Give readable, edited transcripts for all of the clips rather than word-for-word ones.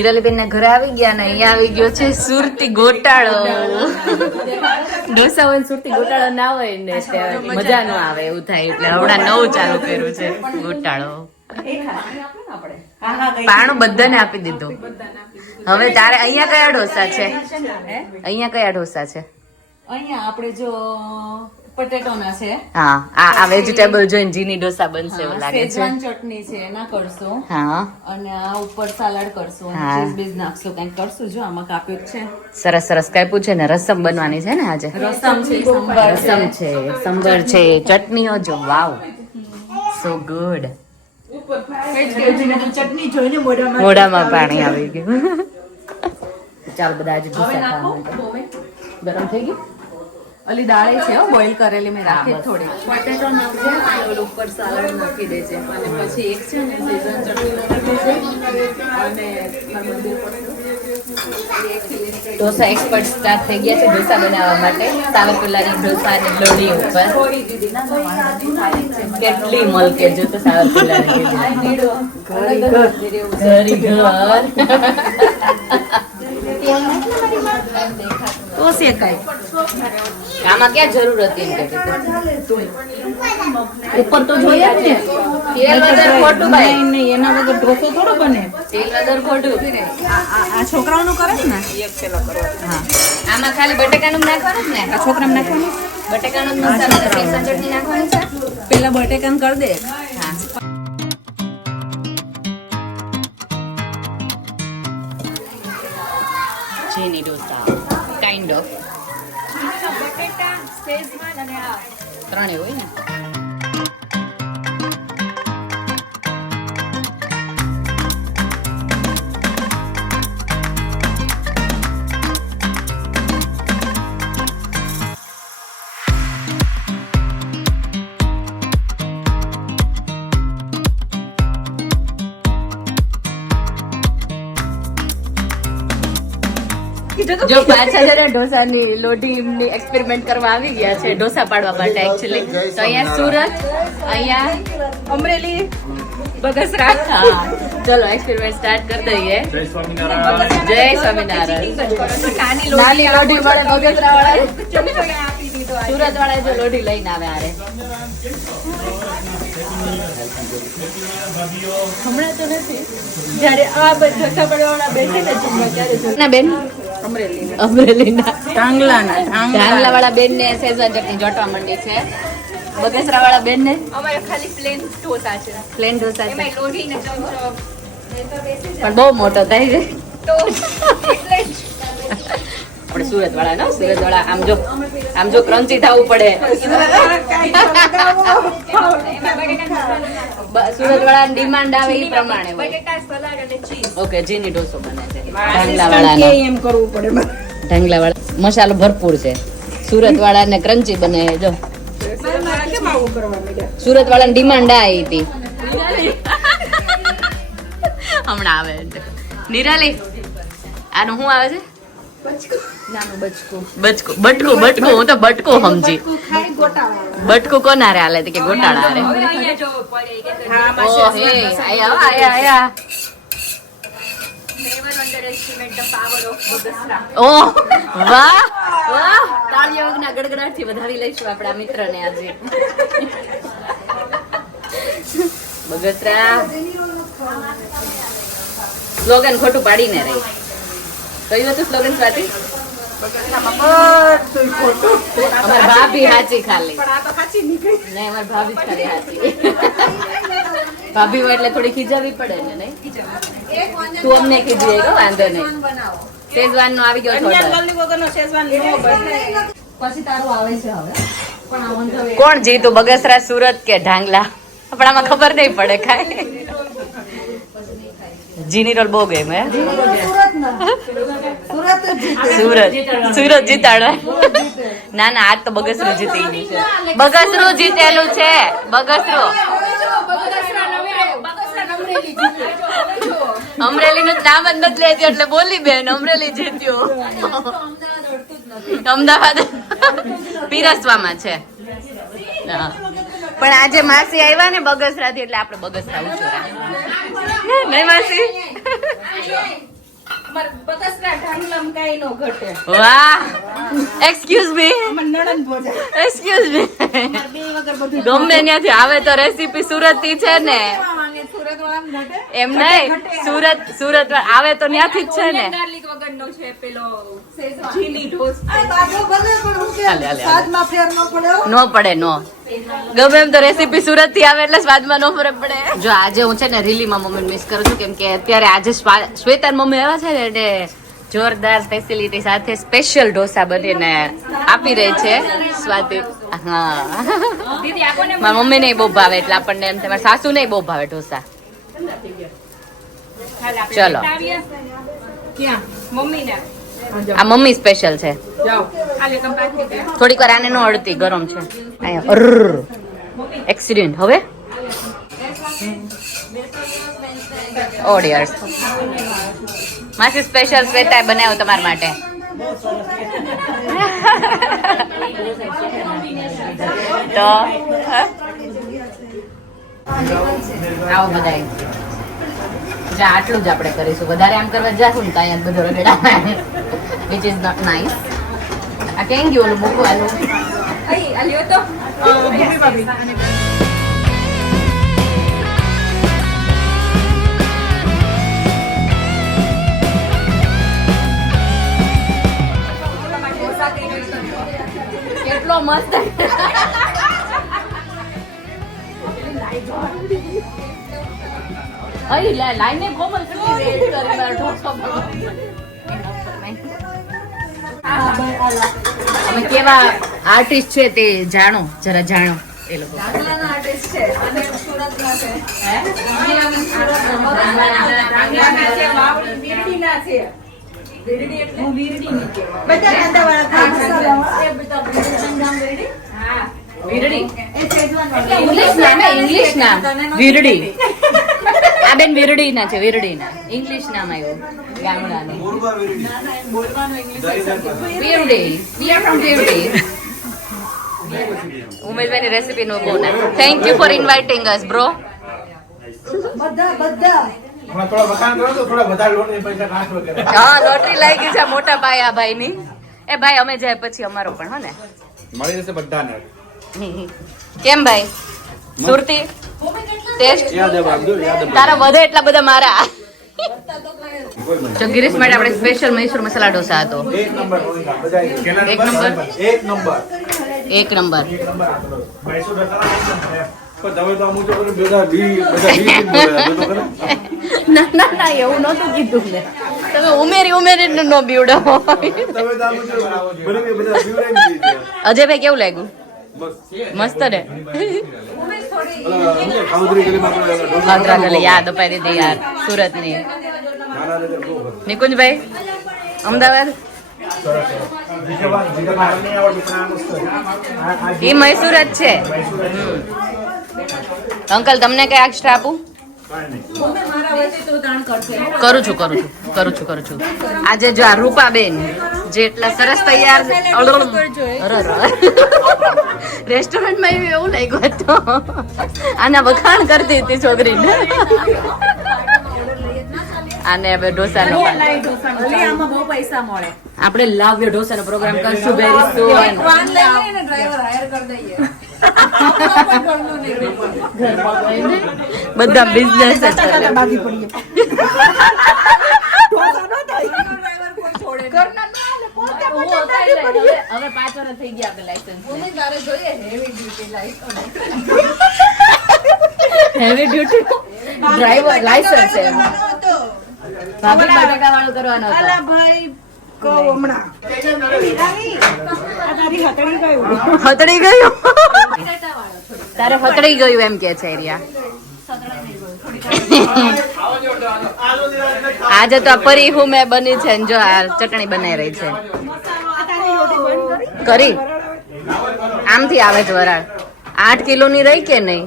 નિરાલીબેન ના ઘરે આવી ગયા ને અહીંયા આવી ગયો છે સુરતી ગોટાળો. ઢોસા હોય સુરતી ગોટાળો ના હોય ને મજા ન આવે એવું થાય એટલે હમણાં નવું ચાલુ કર્યું છે ગોટાળો. પાણું બધાને આપી દીધું. હવે તારે અહીંયા કયા ઢોસા છે? અહીંયા કયા ઢોસા છે? અહીંયા આપણે જો પટેટો ના છે. હા આ વેજીટેબલ જોઈને જીની ઢોસા બનશે એવું લાગે છે. શેઝવાન ચટણી છે એના કરશું. હા અને આ ઉપર સલાડ કરશું. ચીઝ બીઝ નાખશું કંઈક કરશું. જો આમાં કાપ્યું છે. સરસ સરસ કાપ્યું છે ને રસમ બનવાની છે ને આજે. રસમ છે, સંભાર રસમ છે, સંભાર છે, ચટણીઓ જો વાવ સો ગુડ. ચટણી જોઈને મોઢામાં પાણી આવી ગયું. ચાલ બધા આજે ઢોસા ખાવા ગરમ થઈ ગયું. ઓલી દાળે છે બોઇલ કરેલી મેં રાખી થોડી. પટેટો નાખજે અને ઉપર સલાડ નાખી દેજે અને પછી એક છે ને શેઝવાન ચટણી નાખી દેજે અને ઢોસા એક્સપર્ટ સ્ટાર્ટ થઈ ગયા છે ઢોસા બનાવવા માટે. સાવરકુલાની ઢોસા અને લોઢી ઉપર કેટલી મલકે જો તો સાવરકુલાની તો શેકાય. આમાં ક્યાં જરૂર હતી એમ કે ઉપર તો જોઈએ જ ને. તેલ વગર ખોટું ભાઈ. નહીં એના વગર ઢોસો થોડો બને. તેલ વગર ખોટું. આ છોકરાઓનું કરે ને. હા આમાં ખાલી બટેકાનું નાખવાનું જ ને. આ છોકરાને નાખવાનું. બટેકાનું મસાલો અને શેઝવાન ચટણી નાખવાની છે. પેલા બટેકાને કરી દે. હા ચીની ઢોસા કાઇન્ડ ઓફ બટેટા શેઝવાન અને આ ત્રણે હોય ને. જો પાછા જરા ઢોસાની લોઢી એક્સપેરિમેન્ટ કરવા આવી ગયા છે ઢોસા પાડવા માટે એકચ્યુઅલી. તો અહીંયા સુરત, અહીંયા અમરેલી, બગસરા. હા ચલો એક્સપેરિમેન્ટ સ્ટાર્ટ કરી દઈએ. જય સ્વામિનારાયણ. નાની લોઢી મળે બગસરા વાળા, સુરત વાળા જો લોઢી લઈને આવે આરે. હમણાં તો નથી. જ્યારે આ ઢોસા પડવાવાળા બેસે ને જમવા ત્યારે ના બેન અમરેલીના ઢાંગલા વાળા બેન ને શેઝવાન ચટણી જોટવા માંડી છે. બગસરા વાળા બેન ને અમારે ખાલી પ્લેન ઢોસા છે. પ્લેન ઢોસા છે એમાં લોઢી ને ચમચો પણ બહુ મોટો થાય છે. તો એટલે જ આપણે સુરત વાળા નો સુરત વાળા આમ જો ક્રન્ચી થવું પડે. સુરત વાળા ડિમાન્ડ આવે એ પ્રમાણે હોય. બટેટા સલાડ અને ચીઝ. ઓકે જીની ઢોસો બને છે ઢાંગલા વાળાનો. એમ કરવું પડે. ઢાંગલા વાળા મસાલો ભરપૂર છે. સુરત વાળા ને ક્રન્ચી બને જો. કેમ આવું કરવા માંડ્યા? સુરત વાળાની ડિમાન્ડ આવી હતી. હમણાં આવે નિરાલી આનું શું આવે છે? નાનું બચકું. બટકું હું તો બટકું સમજી. ખાઈ ગોટાળા. બટકું કોના રે હાલે કે ગોટાળા રે? ઓ હે આયા Never underestimate the power of Bugusra. ઓહ વાહ વાહ તાળીઓ વગરના ગડગડાટથી વધાવી લઈશું આપણા મિત્રને આજે. બગસરા સ્લોગન ખોટું પાડીને રહી. કયું હતું સ્લોગન સ્વાતિ? અમાર ભાભી હાચી ખાલી. નહીં અમાર ભાભી જ ખાલી હાચી. ભાભી હોય એટલે થોડી ખીજાવી પડે ને નહીં? તું અમને ખીજી ગયો વાંધો નહીં. શેઝવાન નો આવી ગયો થોડો. પછી તારું આવે છે હવે. પણ આ વાંધો એ કોણ જીતું બગસરા સુરત કે ઢાંગલા? પણ આમાં ખબર નહીં પડે કાંઈ. જીની રોલ બહુ ગઈ મેં. સુરત જીતાડે. ના ના આજ તો બગસરું જીતી ગયું છે. બગસરું જીતેલું છે. બગસરું અમરેલી નું નામ જ નથી લેતી એટલે બોલી બેન અમરેલી જીત્યું. અમદાવાદ પીરસવામાં છે. પણ આજે માસી આવ્યા ને બગસરા થી એટલે આપણે બગસરા ઊંચો નહીં માસી અમારે બગસરા ઢાંગલામ કાંઈ નો ઘટે. વાહ એક્સક્યુઝ મી અમારે નણંદ ભોજા. એક્સક્યુઝ મી અમારે બે વગર બધું ગમે ત્યાંથી આવે તો રેસીપી સુરતથી છે ને અને સુરતવાળામાં ઘટે. એમ નહીં સુરત આવે તો ત્યાંથી જ છે ને ગાર્લિક વગરનો છે પેલો ચીની ઢોસ. હાલે, હાલે. નો પડે નો ગમે એમ તો રેસીપી સુરત થી આવે એટલે સ્વાદમાં નો ફરક પડે જો આજે હું છે ને રીલીમાં મમ્મી મિસ કરું છું કેમ કે અત્યારે આજે શ્વેતા મમ્મી આવ્યા છે ને એટલે જોરદાર ફેસિલિટી સાથે સ્પેશિયલ ઢોસા બનીને આપી રહી છે સ્વાદિષ્ટ હા મારા મમ્મી ને બહુ ભાવે એટલે આપણને એમ તમારા સાસુ ને બહુ ભાવે ઢોસા ચલો ક્યાં મમ્મીને આ મમ્મી સ્પેશિયલ છે જાઓ આલે તમે પાછી દે. થોડીક વાર આને નો અડતી ગરમ છે અહીંયા એક્સિડન્ટ હવે ઓડિયર્સ માસી સ્પેશિયલ શ્વેતાએ બનાવ્યો તમારા માટે તો આવો બધાય જા આટલું જ આપણે કરીશું વધારે આમ કરવા જાશું ને તો અહીંયા બધો રગડા વિચ ઇઝ નોટ નાઇસ આ કેમ ગયું ઓલું મૂકવાનું અહીં આ લ્યો તો ભૂમિ ભાભી. કેટલો મસ્ત અઈ લાઈને કોમલ કેટલી વેટ કરી મારો ઢોસો અમે કેવા આર્ટિસ્ટ છે તે જાણો જરા જાણો એ લોકો ઢાંગલાના આર્ટિસ્ટ છે અને સુરતના છે. હે ઢાંગલાના છે, વાવડી વીરડીના છે. વીરડી એટલે હું વીરડીની કહેવાય. બધા કાંદાવાળા ખાય. એ બધા વીરડીના વીરડી? હા. વીરડી એ સેજવાન ઇંગ્લિશ નામ ઇંગ્લિશ નામ વીરડી આ બેન વીરડી ના છે વીરડી ના ઇંગ્લિશ નામ આવ્યું ગામડાનું બોલવાનું English Virdi we are from Virdi ઉમેશભાઈની રેસીપી નો બહુ ના thank you for inviting us bro થોડા મકાન કરો તો થોડા વધારે લોન એ પૈસા ટ્રાન્સફર કરે. હા લોટરી લાગી છે મોટા ભાઈ આ ભાઈ ની એ ભાઈ અમે જાય પછી અમારો પણ હો ને મળી જશે બધાને. કેમ ભાઈ સુરતી ટેસ્ટ યાદ આવે આપજો, યાદ આવે. તારા વધે એટલા બધા મારા કોઈ મને. તો ગિરીશ માટે આપણે સ્પેશિયલ મૈસૂર મસાલા ઢોસા હતો એક નંબર રોહિતા, બધા કેના એક નંબર? એક નંબર એક નંબર એક નંબર આપેલો. મૈસૂર ઢોકળા એક નંબર એમ. પણ તમે તો અમુક લોકો બધા બી બોલ્યા તો કરે. ના ના ના એવું નહોતું કીધું ને તમે ઉમેરી નો બીવડો તમે તો અમુક બધા બીવડાવી દીધી. અજયભાઈ કેવું લાગ્યું બસ. મસ્ત ને ખાઉદરી ગલીમાં આપણે ઢોકળા ખાધરા ગલી યાદ અપાઈ દીધી યાર સુરત ની નાના રીતે બહુ બધું. નિકુંજભાઈ અમદાવાદ જીજાબાન નહીં આવડતું પણ આ મસ્ત છે. આ એ મૈસૂર જ છે અંકલ તમને કઈ એક્સ્ટ્રા આપું કાંઈ નહીં. મારા વચ્ચે તો દાણ કરશે. કરું છું આજે જો આ રૂપાબેન જે એટલા સરસ તૈયાર રેસ્ટોરન્ટમાં એવું લાગ્યું હતું આના વખાણ કરતી હતી છોકરીને આને હવે ઢોસાનો ભલે આમાં બહુ પૈસા મળે. આપણે લાવ્ય ઢોસાનો પ્રોગ્રામ કરશું વેરી સૂન વાન લઈને એને ડ્રાઈવર હાયર કરી દઈએ. બધા બિઝનેસ જ કરે બાકી પડીએ. ડ્રાઈવર કોઈ છોડે નહીં. હવે 5 વર્ષ થઈ ગયા આપણે લાયસન્સ મમ્મી તારે જોઈએ heavy duty licence. Heavy duty driver licence છે ભાભી બટાકા વાળો કરવાનો હતો ભાઈ કહો હમણાં. હતડી ગયું તારે હતડી ગયું એમ કે છે એરિયા આજે તો આ પરી હું મેં બની છે ને જો આ ચટણી બનાવી રહી છે કરી આમથી આવે છે વરાળ 8 કિલોની રહી કે નહીં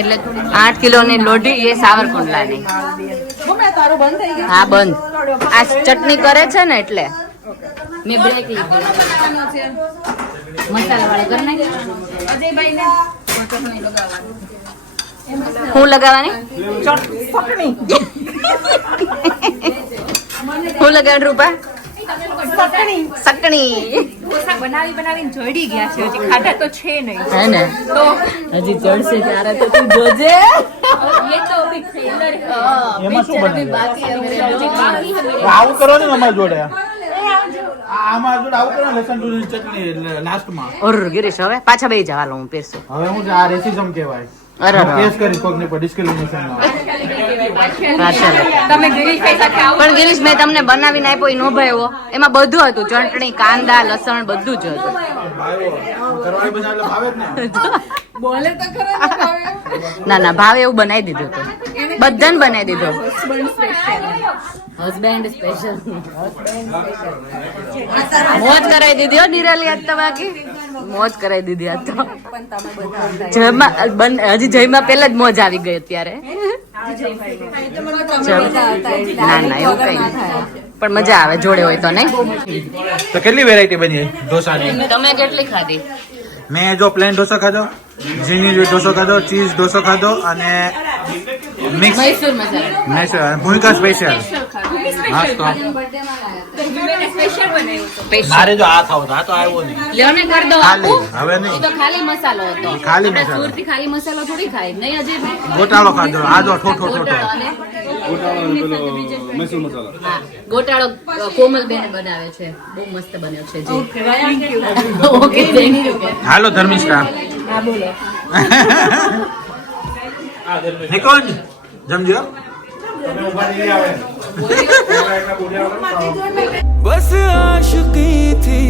એટલે 8 કિલોની લોઢી એ સાવરકુંડલાની મમ્મી તારું બંધ થઈ ગયું. હા બંધ આ ચટણી કરે છે ને એટલે મેં બ્રેક લીધી મસાલા વાળા કરી નાખી અજયભાઈને ચટણી લગાવવાની. હું લગાવવાની શું લગાડ રૂપા? સકણી. બનાવીને જોડી ગયા છે, હજી ખાધા તો છે નહીં. હે ને? તો હજી ચડશે ત્યારે તો તું જોજે. ये तो अभी ट्रेलर है. એમાં શું બનાવ્યું? બાકી है मेरे આવું કરો ને અમારી જોડે આમાં જોડે આવું કરો ને લસણ ડુંગળીની ચટણી લાસ્ટમાં. ઓર ગિરીશ હવે પાછા બે જવા હું પીરશું. હવે હું આ રેસિઝમ કહેવાય. અરે કેસ કરી કોકની પર ડિસ્ક્રિમિનેશન ના હોય. તમે ગિરીશ પૈસા ખાઓ. પણ ગિરીશ મેં તમને બનાવીને આપ્યો એ નો ભાવ્યો. એમાં બધું હતું, ચટણી, કાંદા, લસણ બધું જ હતું. ઘરવાળી બનાવે એટલે ભાવે જ ને. બોલે તો ખરા. ના ના ભાવે એવું બનાવી દીધું હતું, બધાને બનાવી દીધું. હસબેન્ડ સ્પેશિયલ મોજ કરાવી દીધી હો નિરાલી આજ તો. બાકી મોજ કરાવી દીધી આજ તો. હજી જયમાં પેલા જ મોજ આવી ગઈ અત્યારે. ના ના એવું કઈ નહીં, પણ મજા આવે જોડે હોય તો. નહીં તો કેટલી વેરાયટી બની ઢોસાની? તમે કેટલી ખાધી? મેં જો પ્લેન ઢોસા ખાધો, ઝીની ઢોસો ખાધો, ચીઝ ઢોસો ખાધો અને મિક્સ મૈસૂર મસાલા ભૂમિકા સ્પેશિયલ. હા તો સ્પેશિયલ બનાવ્યું હતું. મારે જો આ ખાવ તો આ તો આવ્યો નહીં. લ્યો ને કરી દો ખાલી આપું. હવે એ નહીં, તો ખાલી મસાલો હતો. ખાલી આપણે મસાલો. સુરતી ખાલી મસાલો થોડી ખાય નહીં. હજી ગોટાળો ખાધો, આ જો ઠોઠો ઠોઠો. ગોટાળો અને હા, ગોટાળો કોમલબેન બનાવે છે, બહુ મસ્ત બન્યો છે. જી ઓકે થેન્ક યુ. હાલો ધર્મિષ્ઠા. હા બોલો. નિકોંજ જમજો. बस आशिकी थी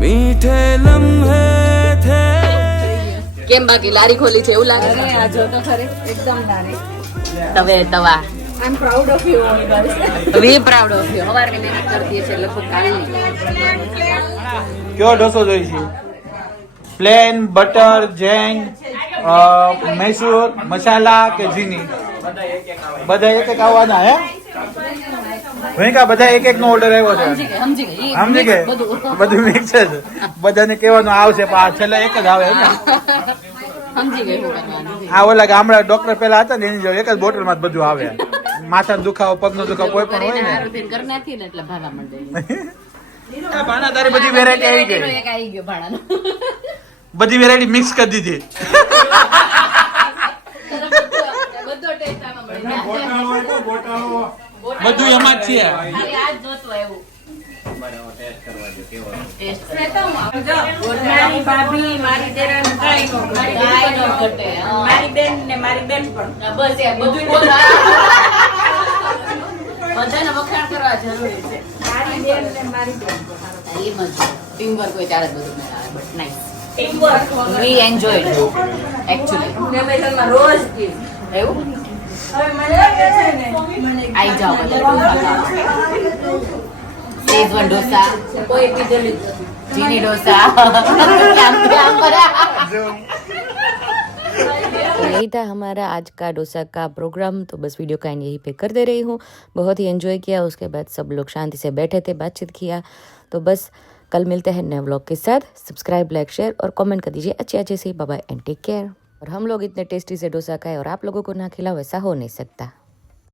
मीठे लम्हे थे. કેમ બાકી લારી ખોલી છે એવું લાગે છે? આ જો તો ખરી એકદમ નાની. તવે તવા I am proud of you all guys. We proud of you. હવારની મહેનત કરતી છે લગભગ કાલે. કયો ઢોસો જોઈ છે? પ્લેન, બટર, જૈન, મૈસૂર મસાલા કે ઝીની? બધા એક એક આવવાના હે? ભૂમિકા બધા એક એક નો ઓર્ડર આવ્યો છે. સમજી ગઈ સમજી ગઈ? બધું મિક્સ છે. બધાને કહેવાનું આવશે પણ આ છેલ્લે એક જ આવે ને. સમજી ગઈ હું કરવાનું. આ ઓલા ગામડા ડોક્ટર પેલા હતા ને એની જોડે એક જ બોટલ માં જ બધું આવે. માથાનો દુખાવો, પગનો દુખાવો કોઈ પણ હોય ને. ઘર નાખી ને એટલે ભાડા મંડે. આ ભાણા તારી બધી વેરાયટી આવી ગઈ. એક આવી ગયો ભાડાનો. બધી વેરાયટી મિક્સ કરી દીધી. બધો ટેસ્ટ આમાં મળી જાય. બધું એમાં જ છે. ખાલી આ જ જોતું એવું. ટેસ્ટ મારી ભાભી મારી દેરાણ કાઈ નો કાંઈ ન ઘટે. હા. મારી બેન ને મારી બેન પણ. બસ યાર બધું બોલ. બધાને વખાણ કરવા જરૂરી છે. મારી બેન ને મારી બેન. એમ જ ટીમ વર્ક હોય ત્યારે જ બધું મેળ આવે. But nice. Teamwork. We enjoyed actually. ને મેં તમને રોજ કી. એવું હવે મને લાગે છે ને મને આઈ જાઓ બધા. શેઝવાન ઢોસા, કોઈ પીધેલી જ નથી. ચીની ઢોસા. આમ કરા. यही था हमारा आज का डोसा का प्रोग्राम. तो बस वीडियो का एंड यहीं पे कर दे रही हूँ. बहुत ही एंजॉय किया. उसके बाद सब लोग शांति से बैठे थे, बातचीत किया. तो बस कल मिलते हैं नए व्लॉग के साथ. सब्सक्राइब, लाइक, शेयर और कमेंट कर दीजिए अच्छे से. Bye bye and take care. और हम लोग इतने टेस्टी से डोसा खाए और आप लोगों को ना खिलाओ ऐसा हो नहीं सकता.